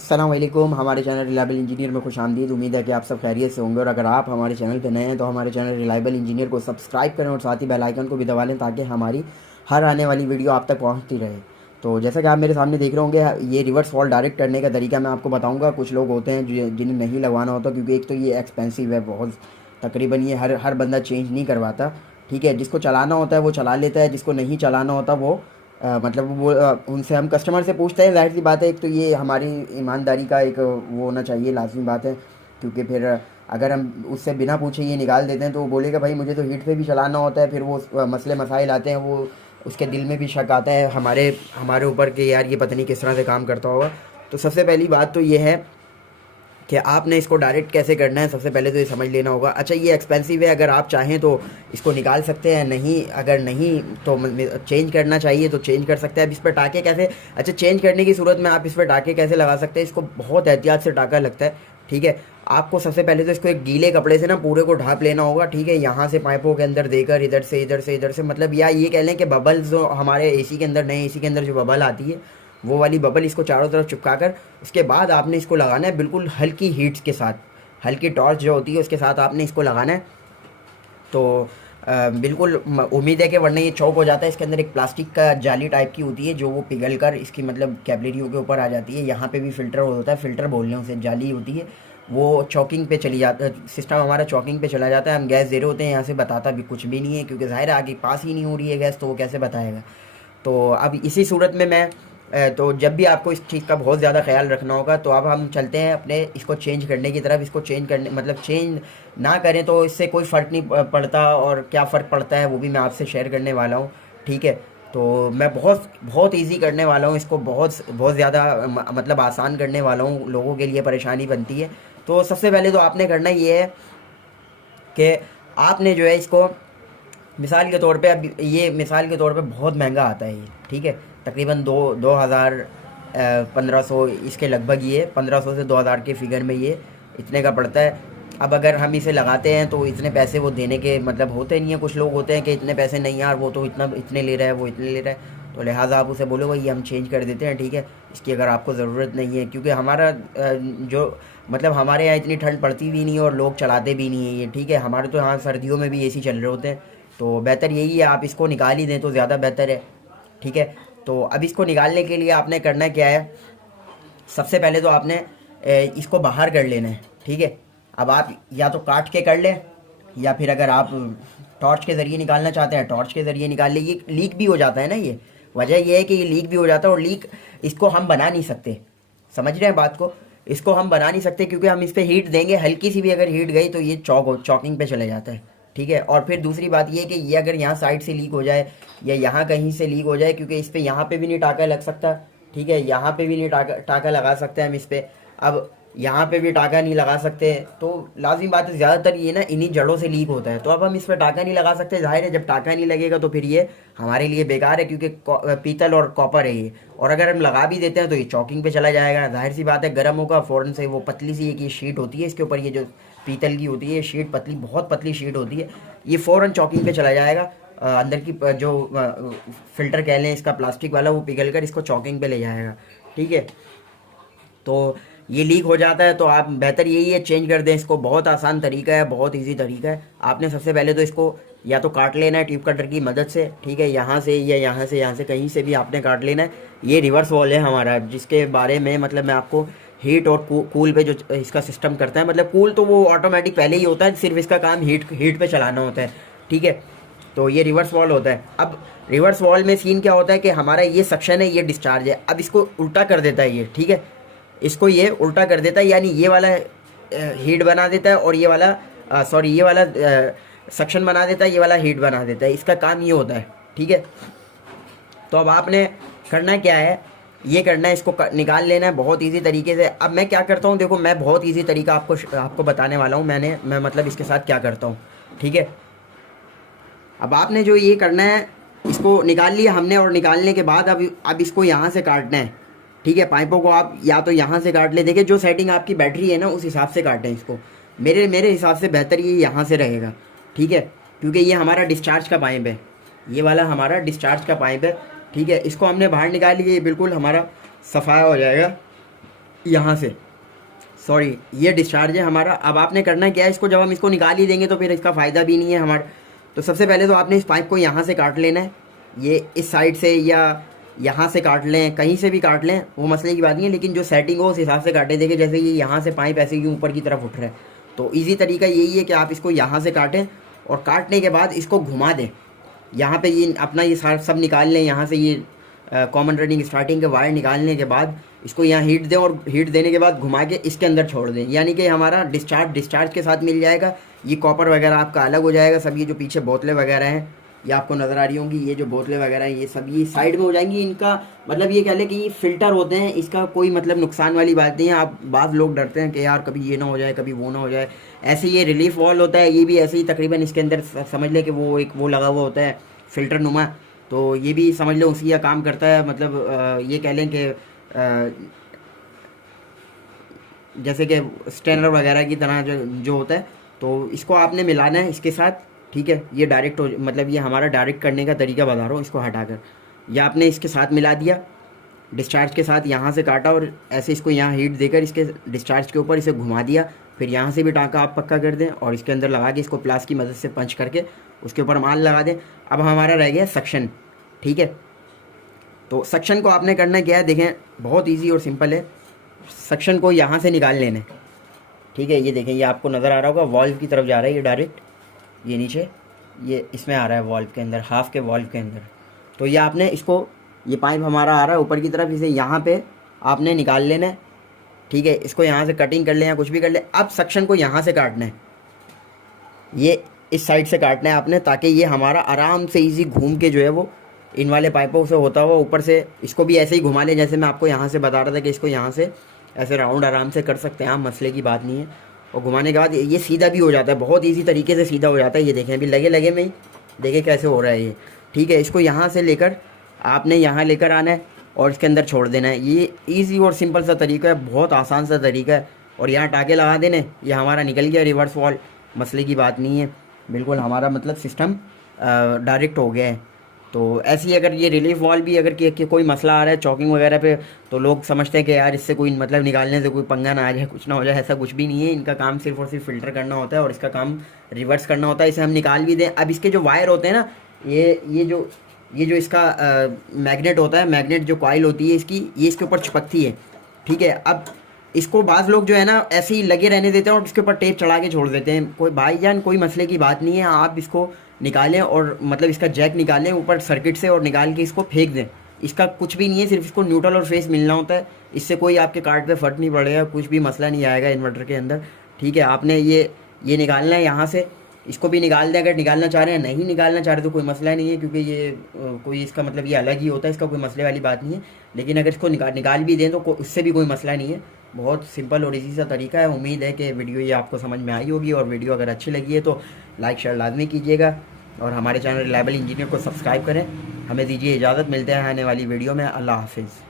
अस्सलाम वालेकुम। हमारे चैनल रिलायबल इंजीनियर में खुशामदीद। उम्मीद है कि आप सब खैरियत से होंगे और अगर आप हमारे चैनल पे नए हैं तो हमारे चैनल रिलायबल इंजीनियर को सब्सक्राइब करें और साथ ही बेल आइकन को भी दबा लें ताकि हमारी हर आने वाली वीडियो आप तक पहुंचती रहे। तो जैसा कि आप मेरे सामने देख रहे होंगे, ये रिवर्स वॉल डायरेक्ट करने का तरीका मैं आपको बताऊँगा। कुछ लोग होते हैं जिन्हें नहीं लगवाना होता, क्योंकि एक तो ये एक्सपेंसिव है बहुत, तकरीबन ये हर हर बंदा चेंज नहीं करवाता। ठीक है, जिसको चलाना होता है वो चला लेता है, जिसको नहीं चलाना होता वो मतलब वो उनसे हम कस्टमर से पूछते हैं। ज़ाहिर सी बात है, एक तो ये हमारी ईमानदारी का एक वो होना चाहिए, लाज़मी बात है। क्योंकि फिर अगर हम उससे बिना पूछे ये निकाल देते हैं तो वो बोलेगा भाई मुझे तो हीट पे भी चलाना होता है। फिर वो मसले मसाइल आते हैं, वो उसके दिल में भी शक आता है हमारे हमारे ऊपर कि यार ये पता नहीं किस तरह से काम करता होगा। तो सबसे पहली बात तो ये है कि आपने इसको डायरेक्ट कैसे करना है, सबसे पहले तो ये समझ लेना होगा। अच्छा, ये एक्सपेंसिव है, अगर आप चाहें तो इसको निकाल सकते हैं, नहीं अगर नहीं तो चेंज करना चाहिए तो चेंज कर सकते हैं। अब इस पर टाँके कैसे, अच्छा चेंज करने की सूरत में आप इस पर टाँके कैसे लगा सकते हैं, इसको बहुत एहतियात से टाँका लगता है। ठीक है, आपको सबसे पहले तो इसको एक गीले कपड़े से ना पूरे को ढाँप लेना होगा। ठीक है, यहाँ से पाइपों के अंदर देकर इधर से इधर से इधर से, मतलब या ये कह लें कि बबल्स जो हमारे एसी के अंदर, नए एसी के अंदर जो बबल आती है वो वाली बबल इसको चारों तरफ चिपका कर उसके बाद आपने इसको लगाना है बिल्कुल हल्की हीट्स के साथ। हल्की टॉर्च जो होती है उसके साथ आपने इसको लगाना है। तो बिल्कुल उम्मीद है कि वरना ये चौक हो जाता है। इसके अंदर एक प्लास्टिक का जाली टाइप की होती है जो वो पिघल कर इसकी मतलब कैपिलरियों के ऊपर आ जाती है। यहाँ पे भी फ़िल्टर होता है, फ़िल्टर बोल रहे हैं उसे, जाली होती है वो चॉकिंग पे चली जाता है। सिस्टम हमारा चॉकिंग पे चला जाता है। हम गैस दे रहे होते हैं, यहाँ से बताता भी कुछ भी नहीं है, क्योंकि ज़ाहिर आगे पास ही नहीं हो रही है गैस, तो वो कैसे बताएगा। तो अब इसी सूरत में मैं तो जब भी आपको इस चीज़ का बहुत ज़्यादा ख्याल रखना होगा, तो अब हम चलते हैं अपने इसको चेंज करने की तरफ। इसको चेंज करने मतलब चेंज ना करें तो इससे कोई फ़र्क नहीं पड़ता, और क्या फ़र्क पड़ता है वो भी मैं आपसे शेयर करने वाला हूँ। ठीक है, तो मैं बहुत बहुत ईजी करने वाला हूँ इसको, बहुत बहुत ज़्यादा मतलब आसान करने वाला हूँ, लोगों के लिए परेशानी बनती है। तो सबसे पहले तो आपने करना ये है कि आपने जो है इसको, मिसाल के तौर पे, अब ये मिसाल के तौर पे बहुत महंगा आता है ये। ठीक है, तकरीबन 2,000 1500 इसके लगभग, ये 1500 से 2,000 के फिगर में ये इतने का पड़ता है। अब अगर हम इसे लगाते हैं तो इतने पैसे वो देने के मतलब होते नहीं है। कुछ लोग होते हैं कि इतने पैसे नहीं यार, वो तो इतने ले रहा है, वो इतने ले रहा है, तो लिहाजा आप उसे बोलो भाई हम चेंज कर देते हैं। ठीक है, इसकी अगर आपको ज़रूरत नहीं है, क्योंकि हमारा जो मतलब हमारे यहाँ इतनी ठंड पड़ती भी नहीं है और लोग चलाते भी नहीं है ये। ठीक है, हमारे तो यहाँ सर्दियों में भी एसी चल रहे होते हैं। तो बेहतर यही है आप इसको निकाल ही दें तो ज़्यादा बेहतर है। ठीक है, तो अब इसको निकालने के लिए आपने करना क्या है, सबसे पहले तो आपने इसको बाहर कर लेना है। ठीक है, अब आप या तो काट के कर लें, या फिर अगर आप टॉर्च के ज़रिए निकालना चाहते हैं टॉर्च के ज़रिए निकाल लें। ये लीक भी हो जाता है ना, ये वजह ये है कि ये लीक भी हो जाता है, और लीक इसको हम बना नहीं सकते। समझ रहे हैं बात को, इसको हम बना नहीं सकते क्योंकि हम इस पर हीट देंगे, हल्की सी भी अगर हीट गई तो ये चॉकिंग पे चले जाता है। ठीक है, और फिर दूसरी बात ये कि ये अगर यहाँ साइड से लीक हो जाए या यहाँ कहीं से लीक हो जाए, क्योंकि इस पर यहाँ पे भी नहीं टाँका लग सकता। ठीक है, यहाँ पे भी नहीं टाँका लगा सकते हम इस पर। अब यहाँ पे भी टाँका नहीं लगा सकते, तो लाजमी बात है ज़्यादातर ये ना इन्हीं जड़ों से लीक होता है। तो अब हम इस पर टाँका नहीं लगा सकते, जाहिर है जब टाँका नहीं लगेगा तो फिर ये हमारे लिए बेकार है, क्योंकि पीतल और कॉपर है ये। और अगर हम लगा भी देते हैं तो ये चॉकिंग पे चला जाएगा, जाहिर सी बात है गर्म होगा फ़ौरन से। वो पतली सी एक ये शीट होती है इसके ऊपर, ये जो पीतल की होती है ये शीट, पतली बहुत पतली शीट होती है, ये फ़ौरन चॉकिंग पे चला जाएगा। अंदर की जो फ़िल्टर कह लें इसका प्लास्टिक वाला, वो पिघल कर इसको चॉकिंग पे ले जाएगा। ठीक है, तो ये लीक हो जाता है, तो आप बेहतर यही है चेंज कर दें इसको। बहुत आसान तरीका है, बहुत इजी तरीका है। आपने सबसे पहले तो इसको या तो काट लेना है ट्यूब कटर की मदद से। ठीक है, यहाँ से या यहाँ से कहीं से भी आपने काट लेना है। ये रिवर्स वॉल है हमारा, जिसके बारे में मतलब मैं आपको हीट और कूल पे जो इसका सिस्टम करता है, मतलब कूल तो वो ऑटोमेटिक पहले ही होता है, सिर्फ इसका काम हीट पे चलाना होता है। ठीक है, तो ये रिवर्स वॉल होता है। अब रिवर्स वॉल में सीन क्या होता है कि हमारा ये सक्शन है, ये डिस्चार्ज है। अब इसको उल्टा कर देता है ये। ठीक है, इसको ये उल्टा कर देता है, यानी ये वाला हीट बना देता है और ये वाला सॉरी ये वाला सक्शन बना देता है, ये वाला हीट बना देता है। इसका काम ये होता है। ठीक है, तो अब आपने करना क्या है, ये करना है, इसको निकाल लेना है बहुत इजी तरीके से। अब मैं क्या करता हूँ, देखो मैं बहुत इजी तरीका आपको बताने वाला हूँ। मैं मतलब इसके साथ क्या करता हूँ। ठीक है, अब आपने जो ये करना है, इसको निकाल लिया हमने, और निकालने के बाद अब इसको यहाँ से काटना है। ठीक है, पाइपों को आप या तो यहाँ से काट ले, देखिए जो सेटिंग आपकी बैटरी है ना उस हिसाब से काटें इसको। मेरे हिसाब से बेहतर ये यहाँ से रहेगा। ठीक है, क्योंकि ये हमारा डिस्चार्ज का पाइप है, ये वाला हमारा डिस्चार्ज का पाइप है। ठीक है, इसको हमने बाहर निकाल लिया, ये बिल्कुल हमारा सफाया हो जाएगा। यहाँ से, सॉरी ये डिस्चार्ज है हमारा। अब आपने करना क्या है, इसको जब हम इसको निकाल ही देंगे तो फिर इसका फ़ायदा भी नहीं है हमारा। तो सबसे पहले तो आपने इस पाइप को यहाँ से काट लेना है, ये इस साइड से या यहाँ से काट लें, कहीं से भी काट लें, वो मसले की बात नहीं है, लेकिन जो सेटिंग हो उस हिसाब से काटें। देखिए जैसे ये यहाँ से पाइप ऐसे ही ऊपर की तरफ उठ रहा है, तो ईजी तरीका यही है कि आप इसको यहाँ से काटें और काटने के बाद इसको घुमा दें। यहाँ पे ये अपना ये सब निकाल लें, यहाँ से ये कॉमन रनिंग स्टार्टिंग के वायर निकालने के बाद इसको यहाँ हीट दें और हीट देने के बाद घुमा के इसके अंदर छोड़ दें, यानी कि हमारा डिस्चार्ज के साथ मिल जाएगा। ये कॉपर वगैरह आपका अलग हो जाएगा। सब ये जो पीछे बोतलें वगैरह हैं ये आपको नज़र आ रही होंगी, ये जो बोतलें वगैरह हैं ये सब ये साइड में हो जाएंगी। इनका मतलब ये कह लें कि ये फ़िल्टर होते हैं, इसका कोई मतलब नुकसान वाली बात नहीं है। आप बाज़ लोग डरते हैं कि यार कभी ये ना हो जाए कभी वो ना हो जाए, ऐसे ये रिलीफ वॉल होता है, ये भी ऐसे ही तकरीबन इसके अंदर समझ लें कि वो एक वो लगा हुआ होता है फ़िल्टर नुमा, तो ये भी समझ लो उसी का काम करता है। मतलब ये कह लें कि जैसे कि स्टेनर वगैरह की तरह जो होता है, तो इसको आपने मिलाना है इसके साथ, ठीक है। ये डायरेक्ट हो, मतलब ये हमारा डायरेक्ट करने का तरीका बता रहा हूँ, इसको हटाकर या आपने इसके साथ मिला दिया डिस्चार्ज के साथ, यहाँ से काटा और ऐसे इसको यहाँ हीट देकर इसके डिस्चार्ज के ऊपर इसे घुमा दिया। फिर यहाँ से भी टाँका आप पक्का कर दें और इसके अंदर लगा के इसको प्लास की मदद से पंच करके उसके ऊपर माल लगा दें। अब हमारा रह गया सक्शन, ठीक है। तो सक्शन को आपने करना क्या है, देखें बहुत ईजी और सिंपल है। सक्शन को यहाँ से निकाल लेना है, ठीक है। ये देखें, ये आपको नज़र आ रहा होगा वॉल्व की तरफ जा रहा है ये डायरेक्ट, ये नीचे ये इसमें आ रहा है वॉल्व के अंदर, हाफ के वॉल्व के अंदर। तो ये आपने इसको, ये पाइप हमारा आ रहा है ऊपर की तरफ, इसे यहाँ पे आपने निकाल लेना है, ठीक है। इसको यहाँ से कटिंग कर लें या कुछ भी कर लें। अब सक्शन को यहाँ से काटना है, ये इस साइड से काटना है आपने, ताकि ये हमारा आराम से ईजी घूम के जो है वो इन वाले पाइपों से होता हुआ ऊपर से इसको भी ऐसे ही घुमा लें जैसे मैं आपको यहाँ से बता रहा था कि इसको यहाँ से ऐसे राउंड आराम से कर सकते हैं आप, मसले की बात नहीं है। और घुमाने के बाद ये सीधा भी हो जाता है, बहुत ईजी तरीके से सीधा हो जाता है। ये देखें अभी लगे लगे में ही देखें कैसे हो रहा है ये, ठीक है। इसको यहाँ से लेकर आपने यहाँ लेकर आना है और इसके अंदर छोड़ देना है। ये ईजी और सिंपल सा तरीका है, बहुत आसान सा तरीका है। और यहाँ टाँके लगा देने, ये हमारा निकल गया रिवर्स वॉल, मसले की बात नहीं है, बिल्कुल हमारा मतलब सिस्टम डायरेक्ट हो गया है। तो ऐसी ही अगर ये रिलीफ वॉल भी अगर कि कोई मसला आ रहा है चॉकिंग वगैरह पे, तो लोग समझते हैं कि यार इससे कोई मतलब निकालने से कोई पंगा ना आ जाए, कुछ ना हो जाए, ऐसा कुछ भी नहीं है। इनका काम सिर्फ और सिर्फ फ़िल्टर करना होता है और इसका काम रिवर्स करना होता है। इसे हम निकाल भी दें। अब इसके जो वायर होते हैं ना, ये जो इसका मैग्नेट होता है, मैग्नेट जो कॉइल होती है इसकी, ये इसके ऊपर चिपकती है, ठीक है। अब इसको बाज़ लोग जो है ना ऐसे ही लगे रहने देते हैं और इसके ऊपर टेप चढ़ा के छोड़ देते हैं। कोई भाईजान कोई मसले की बात नहीं है, आप इसको निकालें और मतलब इसका जैक निकालें ऊपर सर्किट से और निकाल के इसको फेंक दें। इसका कुछ भी नहीं है, सिर्फ इसको न्यूट्रल और फेस मिलना होता है। इससे कोई आपके कार्ड पे फ़र्क नहीं पड़ेगा, कुछ भी मसला नहीं आएगा इन्वर्टर के अंदर, ठीक है। आपने ये निकालना है यहाँ से, इसको भी निकाल दें अगर निकालना चाह रहे हैं। नहीं निकालना चाह रहे तो कोई मसला नहीं है, क्योंकि ये कोई इसका मतलब ये अलग ही होता है, इसका कोई मसले वाली बात नहीं है। लेकिन अगर इसको निकाल भी दें तो उससे भी कोई मसला नहीं है। बहुत सिंपल और इजी सा तरीका है। उम्मीद है कि वीडियो ये आपको समझ में आई होगी, और वीडियो अगर अच्छी लगी है तो लाइक शेयर लाजमी कीजिएगा और हमारे चैनल रिलायबल इंजीनियर को सब्सक्राइब करें। हमें दीजिए इजाज़त, मिलते हैं आने वाली वीडियो में। अल्लाह हाफिज़।